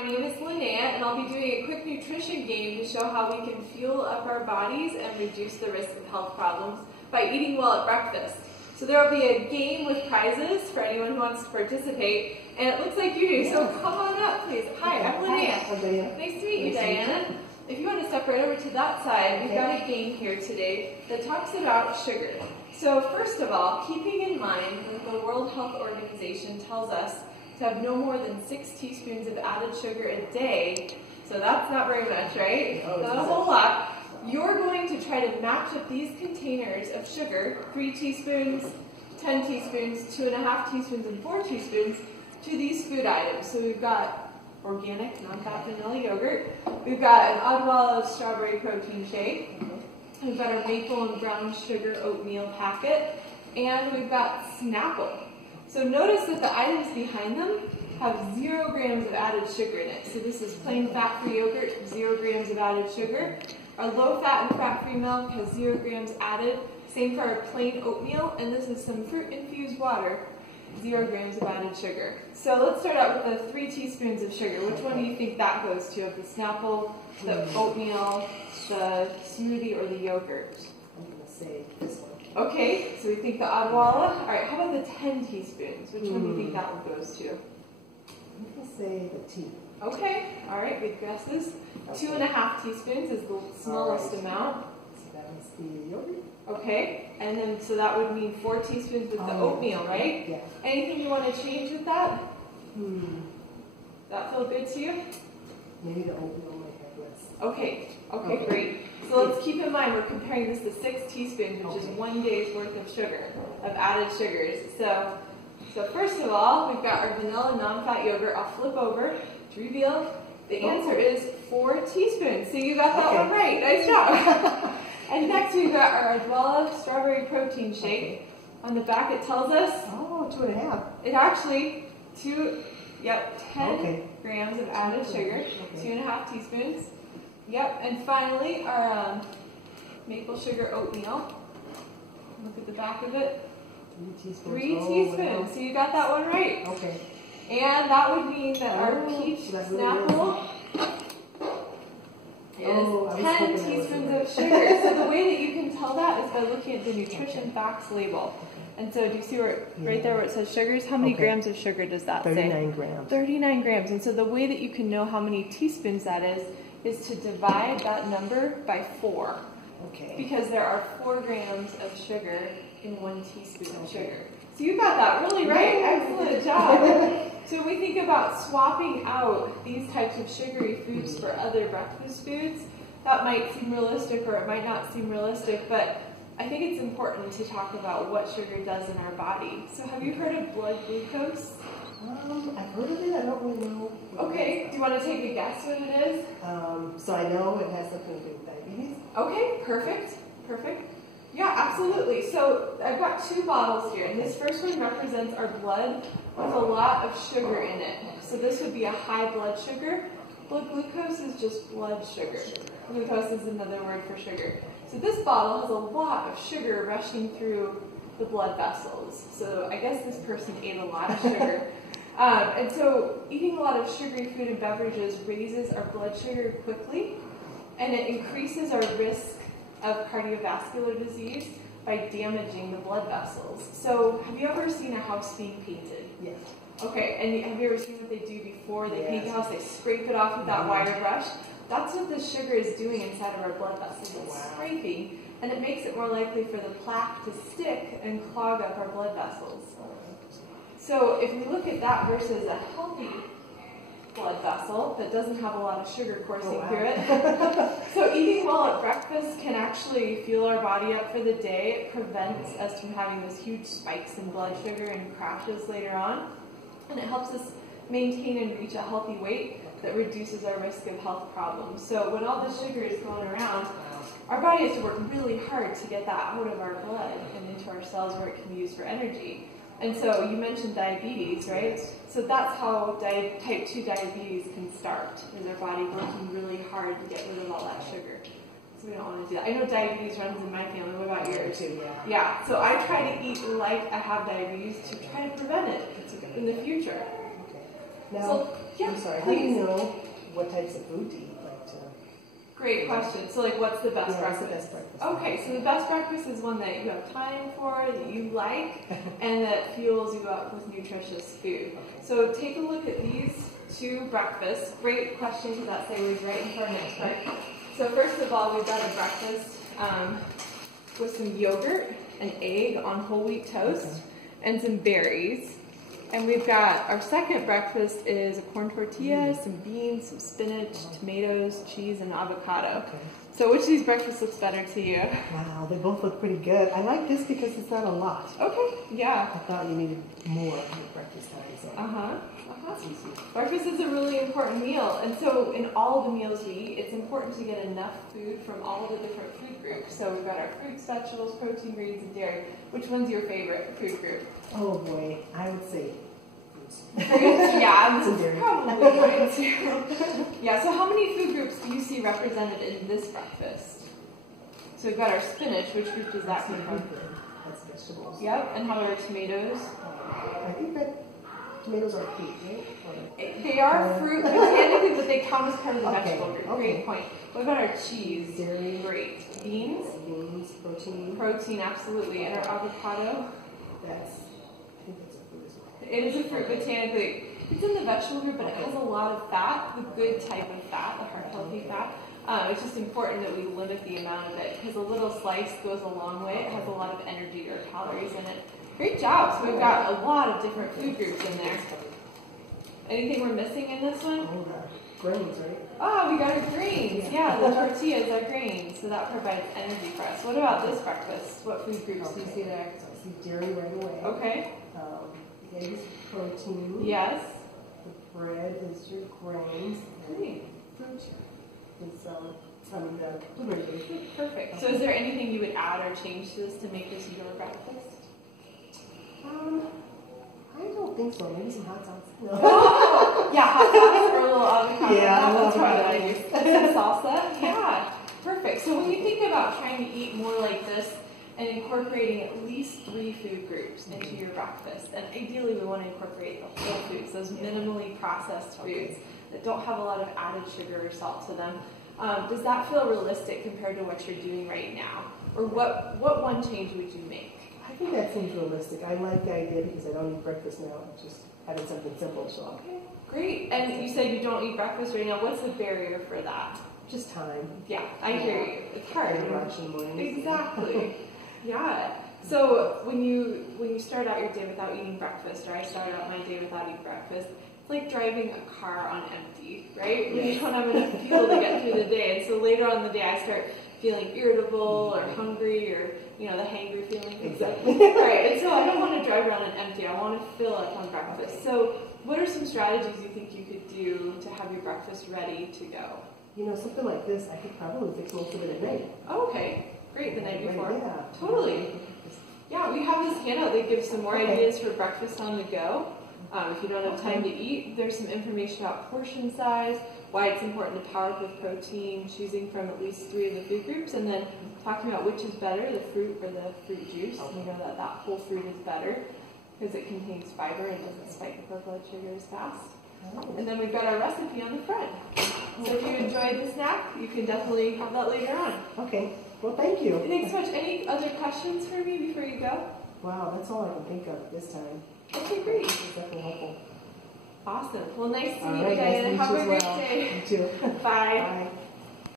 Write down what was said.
My name is Linnea, and I'll be doing a quick nutrition game to show how we can fuel up our bodies and reduce the risk of health problems by eating well at breakfast. So there will be a game with prizes for anyone who wants to participate, and it looks like you do, so come on up, please. Hi, I'm Linnea. Nice to meet you, Diana. If you want to step right over to that side, we've got a game here today that talks about sugar. So first of all, keeping in mind that the World Health Organization tells us to have no more than 6 teaspoons of added sugar a day, so that's not very much, right? Not a whole lot. You're going to try to match up these containers of sugar, 3 teaspoons, 10 teaspoons, 2.5 teaspoons, and 4 teaspoons, to these food items. So we've got organic, non-fat vanilla yogurt. We've got an Odwalla strawberry protein shake. We've got our maple and brown sugar oatmeal packet. And we've got Snapple. So notice that the items behind them have 0 grams of added sugar in it. So this is plain fat-free yogurt, 0 grams of added sugar. Our low-fat and fat-free milk has 0 grams added. Same for our plain oatmeal. And this is some fruit-infused water, 0 grams of added sugar. So let's start out with the 3 teaspoons of sugar. Which one do you think that goes to, of the Snapple, the oatmeal, the smoothie, or the yogurt? I'm going to say this one. Okay, so we think the Odwalla. All right, how about the 10 teaspoons? Which one do you think that one goes to? I'm going to say the tea. Okay, all right, good guesses. 2.5 teaspoons is the smallest amount. So that was the yogurt. Okay, and then so that would mean 4 teaspoons with the oatmeal, right? Yeah. Anything you want to change with that? That feel good to you? Maybe the oatmeal might have less. Okay, great. So let's keep in mind we're comparing this to 6 teaspoons, which is 1 day's worth of sugar, of added sugars. So first of all, we've got our vanilla non-fat yogurt. I'll flip over to reveal the answer is 4 teaspoons. So you got that one right. Nice job. And next we've got our Odwalla strawberry protein shake. On the back it tells us 2.5. It actually 10 grams of added sugar, 2.5 teaspoons. Yep, and finally our maple sugar oatmeal. Look at the back of it. 3 teaspoons. Wow. So you got that one right. Okay. And that would mean that our peach Snapple is 10 teaspoons of sugar. So the way that you can tell that is by looking at the nutrition facts label. And so do you see where right there where it says sugars? How many grams of sugar does that say? 39 grams. 39 grams. And so the way that you can know how many teaspoons that is to divide that number by 4. Okay. Because there are 4 grams of sugar in 1 teaspoon of sugar. So you got that really right. Excellent job. So we think about swapping out these types of sugary foods for other breakfast foods. That might seem realistic or it might not seem realistic, but I think it's important to talk about what sugar does in our body. So have you heard of blood glucose? I've heard of it. I don't really know. Okay. Do you want to take a guess what it is? So I know it has something to do with diabetes. Okay, perfect. Yeah, absolutely. So I've got 2 bottles here, and this first one represents our blood with a lot of sugar in it. So this would be a high blood sugar. Blood glucose is just blood sugar. Glucose is another word for sugar. So this bottle has a lot of sugar rushing through the blood vessels. So I guess this person ate a lot of sugar. And so eating a lot of sugary food and beverages raises our blood sugar quickly, and it increases our risk of cardiovascular disease by damaging the blood vessels. So have you ever seen a house being painted? Yes. Okay, and have you ever seen what they do before they paint the house? They scrape it off with that wire brush. That's what the sugar is doing inside of our blood vessels. It's scraping, and it makes it more likely for the plaque to stick and clog up our blood vessels. So if we look at that versus a healthy blood vessel that doesn't have a lot of sugar coursing through it. So eating well at breakfast can actually fuel our body up for the day. It prevents us from having those huge spikes in blood sugar and crashes later on. And it helps us maintain and reach a healthy weight that reduces our risk of health problems. So when all the sugar is going around, our body has to work really hard to get that out of our blood and into our cells where it can be used for energy. And so you mentioned diabetes, right? So that's how type 2 diabetes can start, is our body working really hard to get rid of all that sugar. So we don't want to do that. I know diabetes runs in my family. What about yours? Too, Yeah, so I try to eat like I have diabetes to try to prevent it in the future. Now, So, yeah, I'm sorry, how do you please. know what types of food to eat? Great question. So, like, what's the best Yeah, what's breakfast? the best breakfast? Okay, so the best breakfast is one that you have time for, that you like, and that fuels you up with nutritious food. Okay. So take a look at these two breakfasts. Great question, because that segues right into our next part. So first of all, we've got a breakfast with some yogurt, an egg on whole wheat toast, and some berries. And we've got our second breakfast is a corn tortilla, some beans, some spinach, tomatoes, cheese, and avocado. Okay. So which of these breakfasts looks better to you? Wow, they both look pretty good. I like this because it's not a lot. Okay, yeah. I thought you needed more at breakfast time, so it's easy. Breakfast is a really important meal, and so in all the meals we eat, it's important to get enough food from all the different food groups. So we've got our fruits, vegetables, protein, greens, and dairy. Which one's your favorite food group? Oh boy, I would say fruits. Yeah, this Some is dairy. probably mine too. Yeah, so how many food groups do you see represented in this breakfast? So we've got our spinach. Which group does that come from? That's vegetables. Yep, and how about our tomatoes? I think that tomatoes are fruit, right? They are fruit, botanically, but they count as part of the Okay, vegetable group. okay. Great point. What about our cheese? Dairy. Great. Beans? Beans, protein. Protein, absolutely. And our avocado? I think that's a fruit as well. It is a fruit botanically. It's in the vegetable group, but it has a lot of fat, the good type of fat, the heart-healthy fat. It's just important that we limit the amount of it, because a little slice goes a long way. It has a lot of energy or calories in it. Great job. So we've got a lot of different food groups in there. Anything we're missing in this one? Oh, grains, right? Oh, we got our grains. Yeah, the tortillas are grains, so that provides energy for us. What about this breakfast? What food groups do you see there? So I see dairy right away. Okay. The egg is protein. Yes. The bread is your grains. Great. Fruit is blueberry. Perfect. So is there anything you would add or change to this to make this your breakfast? I don't think so. Maybe some hot sauce. No. Oh, yeah, hot sauce or a little avocado. Yeah, That's what avocado. I use. Some salsa. Yeah, perfect. So when you think about trying to eat more like this and incorporating at least 3 food groups into your breakfast, and ideally we want to incorporate the whole foods, those minimally processed foods that don't have a lot of added sugar or salt to them. Does that feel realistic compared to what you're doing right now? Or what one change would you make? I think that seems realistic. I like the idea because I don't eat breakfast now. I'm just having something simple. So Okay, great. And you said you don't eat breakfast right now. What's the barrier for that? just time. Yeah, I hear you. It's hard. I rush in the morning. Exactly. Yeah. So when you start out your day without eating breakfast, or I started out my day without eating breakfast, it's like driving a car on empty, right? When you don't have enough fuel to get through the day. And so later on in the day, I start feeling irritable or hungry or, the hangry feeling. Exactly. Right. And so I don't want to drive around on empty. I want to fill up on breakfast. So what are some strategies you think you could do to have your breakfast ready to go? Something like this, I could probably fix most of it at night. Oh, okay. Great. The night before? Yeah. Totally. Yeah, we have this handout that gives some more ideas for breakfast on the go. If you don't have time to eat, there's some information about portion size, why it's important to power up with protein, choosing from at least 3 of the food groups, and then talking about which is better, the fruit or the fruit juice. We know that whole fruit is better because it contains fiber and doesn't spike the blood sugar as fast. And then we've got our recipe on the front. So if you enjoyed the snack, you can definitely have that later on. Okay. Well, thank you. Thanks so much. Any other questions for me before you go? Wow, that's all I can think of at this time. Okay, great. It's definitely helpful. Awesome. Well, nice to All meet right, you, nice to Diana. meet Have you a as great well. day. You too. Bye. Bye.